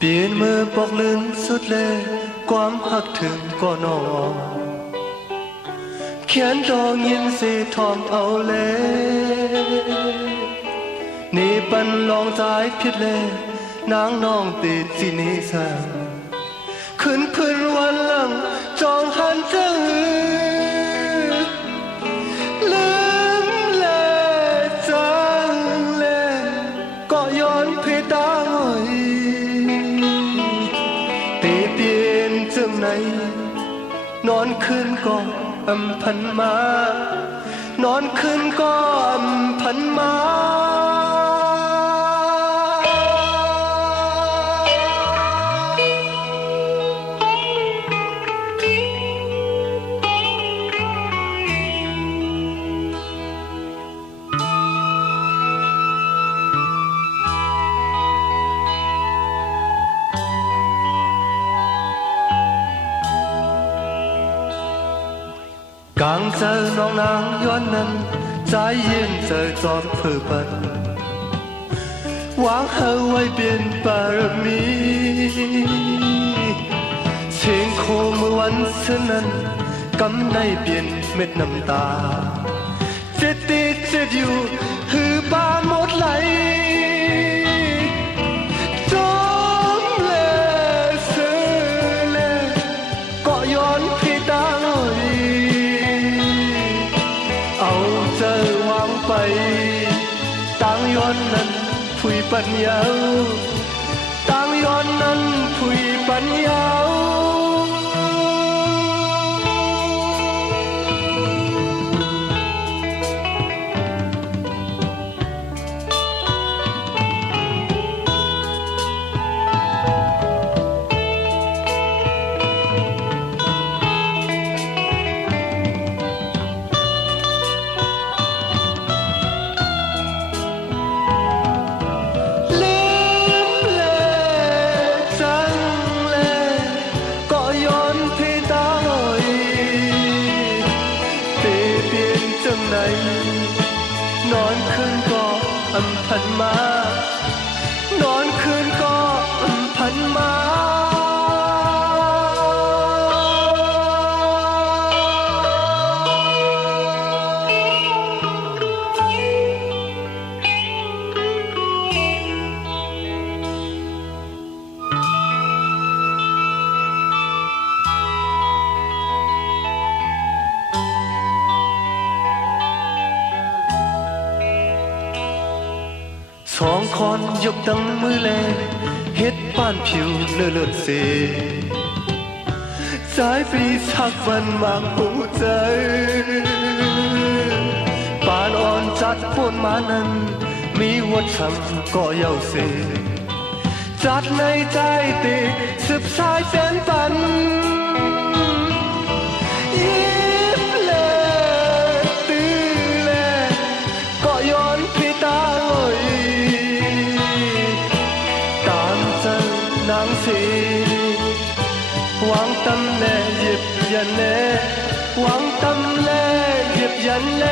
เปลี่ยนมือปอกลื่นสุดเลยความหักถึงก็นอเขียนดองยินสีทองเอาเลยนี่ปันลองใจผิดเลยนางน้องติดสินิสาขึ้นวันหลังจองหันเจอลืมเลยจังเลยก็ย้อนเพดานหอยจังไหนนอนคืนก็อำพันมานอนคืนก็อำพันมากลางเจอน้องนางย้อนนั้นใจเย็นเจอจอดเพื่อปันหวังเอาไว้เป็นบารมีเสียงโคเมื่อวันเช่นนั้นกำได้เปลี่ยนเม็ดน้ำตาเจ็ดติดเจ็ดอยู่หือบ้านหมดไหลจมเลยเสือเลยก็ย้อนพี่ตาหน่อยเอาเจอวางไปตั้งย้อนนั้นผุยปัญญาตั้งย้อนนั้นผุยปัญญานอนคืนก็อำพันมานอนคืนก็อำพันมาสองคนยกตั้งมือแลเฮ็ดบ้านผิวเลือดเสสายปีสักวันมากหูใจปานอ่อนจัดปนมานั้นมีวัดทำก็เย้าเสจัดในใจติดสืบสายแสนปันนางสีหวังตำแหน่หยิบยันแลหวังตำแหน่หยิบยันแล